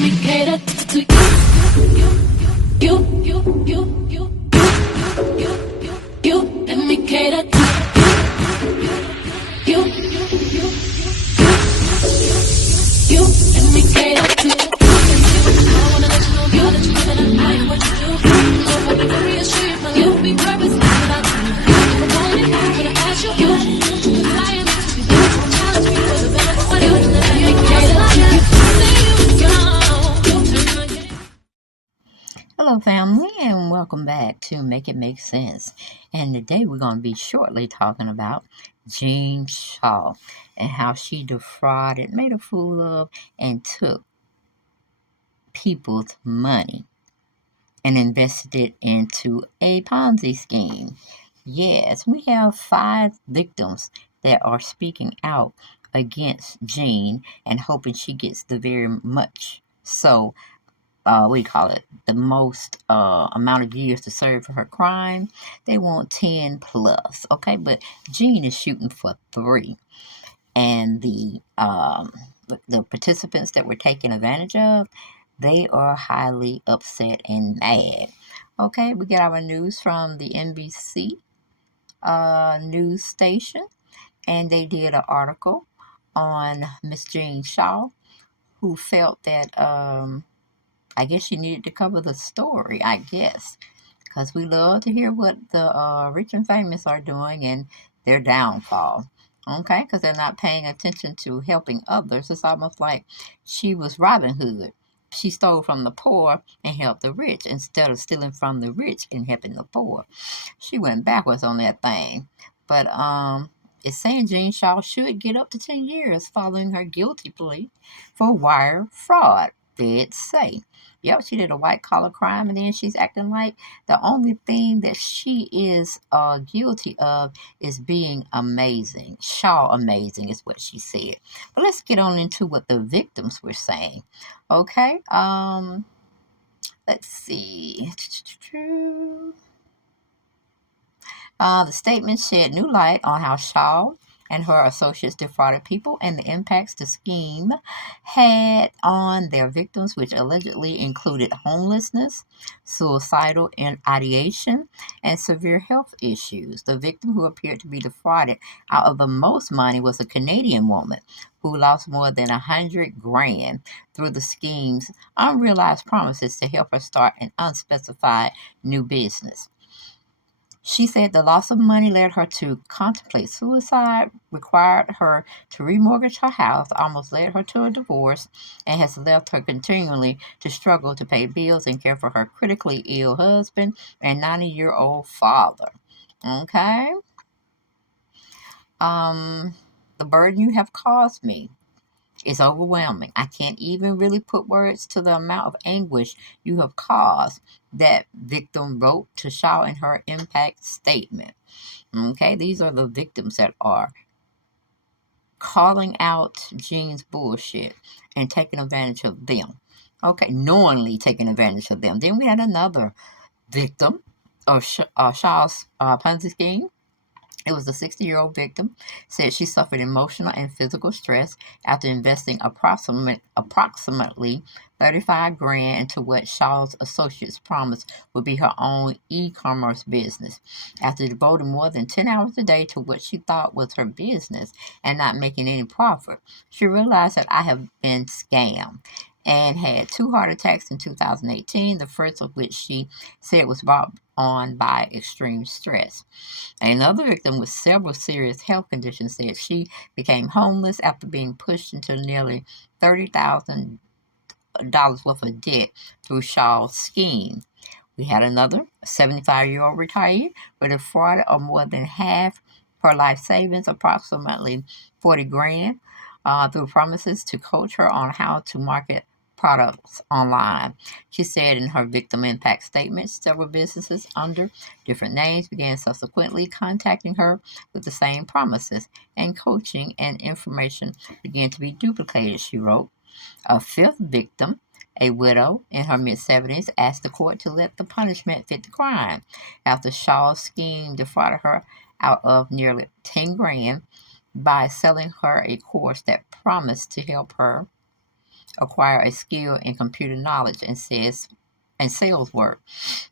me cater to you. Let me cater to you. Let me cater to you. I wanna let you know, girl, that you know that I am what you do. So if I be real street, my life will be purpose without you. If I want it, I'm gonna ask you. Cause I am to be there. Challenge me for the better for you. Let me cater to you. Hello family, and welcome back to Make It Make Sense. And today we're going to be shortly talking about Jen Shah and how she defrauded, made a fool of, and took people's money and invested it into a Ponzi scheme. Yes, we have 5 victims that are speaking out against Jen and hoping she gets the very much so the most amount of years to serve for her crime. They want 10 plus, okay? But Jen is shooting for 3. And the participants that were taken advantage of, they are highly upset and mad. Okay, we get our news from the NBC news station, and they did an article on Miss Jen Shah, who felt that I guess she needed to cover the story, I guess, because we love to hear what the rich and famous are doing and their downfall, okay, because they're not paying attention to helping others. It's almost like she was Robin Hood. She stole from the poor and helped the rich instead of stealing from the rich and helping the poor. She went backwards on that thing. But it's saying Jen Shah should get up to 10 years following her guilty plea for wire fraud, feds say. Yep, she did a white-collar crime, and then she's acting like the only thing that she is guilty of is being amazing. Shaw amazing is what she said. But let's get on into what the victims were saying. Okay, let's see. The statement shed new light on how Shaw and her associates defrauded people and the impacts the scheme had on their victims, which allegedly included homelessness, suicidal ideation, and severe health issues. The victim who appeared to be defrauded out of the most money was a Canadian woman who lost more than $100,000 through the scheme's unrealized promises to help her start an unspecified new business. She said the loss of money led her to contemplate suicide, required her to remortgage her house, almost led her to a divorce, and has left her continually to struggle to pay bills and care for her critically ill husband and 90-year-old father. Okay? The burden you have caused me is overwhelming. I can't even really put words to the amount of anguish you have caused, that victim wrote to Shaw in her impact statement. Okay, these are the victims that are calling out Jen's bullshit and taking advantage of them. Okay, knowingly taking advantage of them. Then we had another victim of Shaw's Ponzi scheme. It was a 60-year-old victim, said she suffered emotional and physical stress after investing approximately $35,000 into what Shaw's associates promised would be her own e-commerce business. After devoting more than 10 hours a day to what she thought was her business and not making any profit, she realized that I have been scammed and had 2 heart attacks in 2018, the first of which she said was brought on by extreme stress. Another victim with several serious health conditions said she became homeless after being pushed into nearly $30,000 worth of debt through Shaw's scheme. We had another 75-year-old retiree with a fraud of more than half her life savings, approximately $40,000, through promises to coach her on how to market products online. She said in her victim impact statement, several businesses under different names began subsequently contacting her with the same promises, and coaching and information began to be duplicated, she wrote. A 5th victim, a widow in her mid-70s, asked the court to let the punishment fit the crime after Shaw's scheme defrauded her out of nearly $10,000 by selling her a course that promised to help her acquire a skill in computer knowledge and sales work.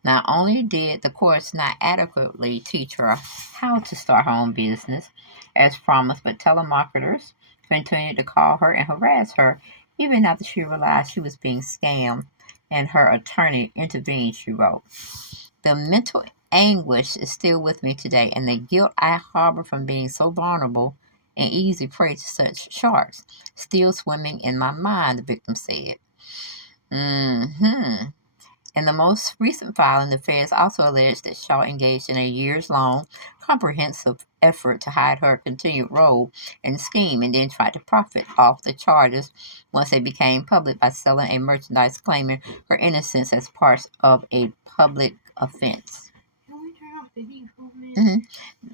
Not only did the course not adequately teach her how to start her own business as promised, but telemarketers continued to call her and harass her even after she realized she was being scammed and her attorney intervened, she wrote. The mental anguish is still with me today, and the guilt I harbor from being so vulnerable and easy prey to such sharks still swimming in my mind, the victim said. Hmm. In the most recent filing, the feds also alleged that Shah engaged in a years-long, comprehensive effort to hide her continued role in the scheme and then tried to profit off the charges once they became public by selling a merchandise claiming her innocence as part of a public offense.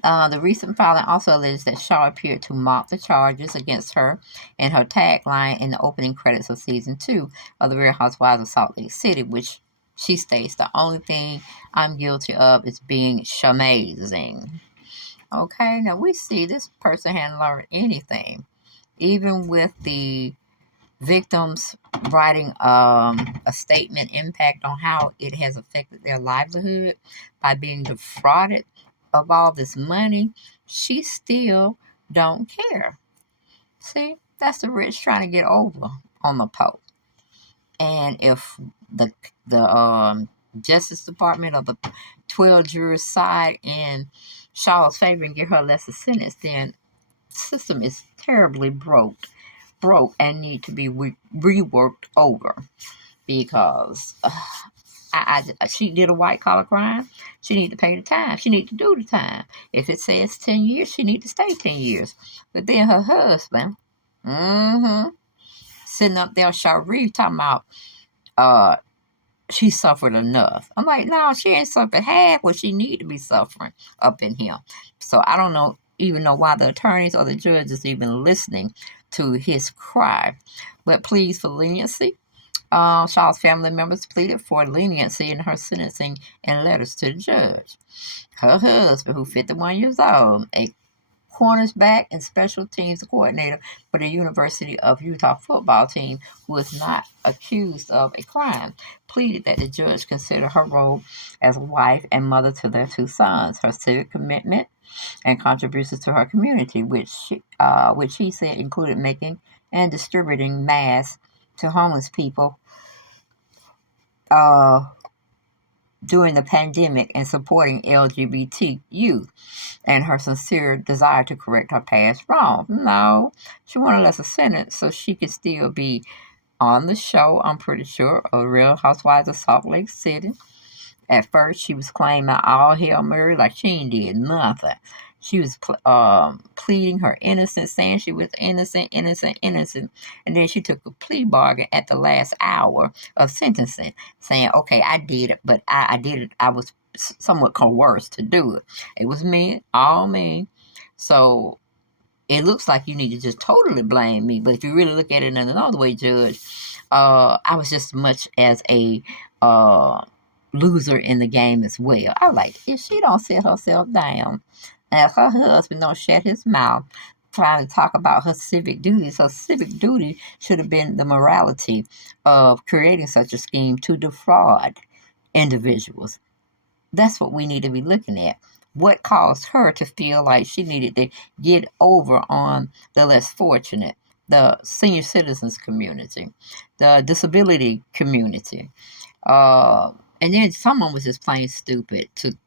The recent filing also alleged that Shah appeared to mock the charges against her in her tagline in the opening credits of season 2 of The Real Housewives of Salt Lake City, which she states, "The only thing I'm guilty of is being shamazing." Okay, now we see this person hadn't learned anything. Even with the victims writing a statement impact on how it has affected their livelihood by being defrauded of all this money, she still don't care. See, that's the rich trying to get over on the Pope. And if the Justice Department of the 12 jurors side in Shaw's favor and give her a lesser sentence, then the system is terribly broke and need to be reworked over because she did a white collar crime. She need to pay the time. She need to do the time. If it says 10 years, she need to stay 10 years. But then her husband, sitting up there, Sharif, talking about she suffered enough. I'm like, no, she ain't suffered half what she need to be suffering up in here. So I don't even know why the attorneys or the judge is even listening to his cry. But pleas for leniency. Shaw's family members pleaded for leniency in her sentencing in letters to the judge. Her husband, who's 51 years old, a cornerback and special teams coordinator for the University of Utah football team, who was not accused of a crime, pleaded that the judge consider her role as a wife and mother to their 2 sons, her civic commitment and contributions to her community, which he said included making and distributing masks to homeless people during the pandemic and supporting LGBT youth, and her sincere desire to correct her past wrong. No, she wanted a lesser sentence so she could still be on the show, I'm pretty sure, of Real Housewives of Salt Lake City. At first, she was claiming all Hail Mary like she ain't did nothing. She was pleading her innocence, saying she was innocent. And then she took a plea bargain at the last hour of sentencing, saying, okay, I did it, but I did it. I was somewhat coerced to do it. It was me, all me. So it looks like you need to just totally blame me. But if you really look at it in another way, Judge, I was just as much as a loser in the game as well. I was like, if she don't sit herself down, and if her husband don't shut his mouth trying to talk about her civic duties, her civic duty should have been the morality of creating such a scheme to defraud individuals. That's what we need to be looking at. What caused her to feel like she needed to get over on the less fortunate, the senior citizens community, the disability community? And then someone was just plain stupid to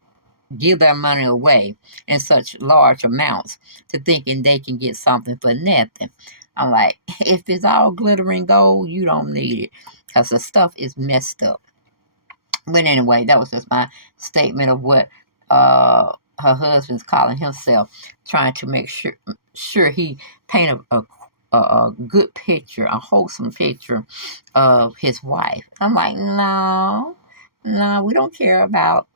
give their money away in such large amounts to thinking they can get something for nothing. I'm like, if it's all glittering gold, you don't need it because the stuff is messed up. But anyway, that was just my statement of what her husband's calling himself, trying to make sure he paint a good picture, a wholesome picture of his wife. I'm like, no, we don't care about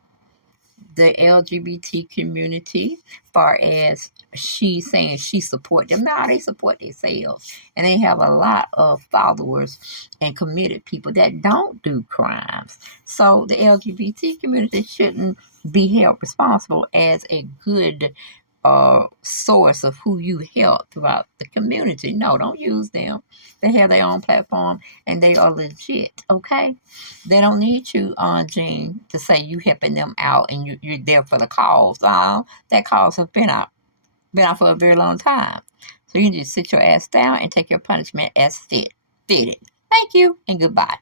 the LGBT community, far as she's saying she support them. No, they support themselves. And they have a lot of followers and committed people that don't do crimes. So the LGBT community shouldn't be held responsible as a good source of who you help throughout the community. No, don't use them. They have their own platform and they are legit, okay? They don't need you, Jean, to say you helping them out and you're there for the cause. That cause has been out for a very long time. So you need to sit your ass down and take your punishment as fitted. Thank you and goodbye.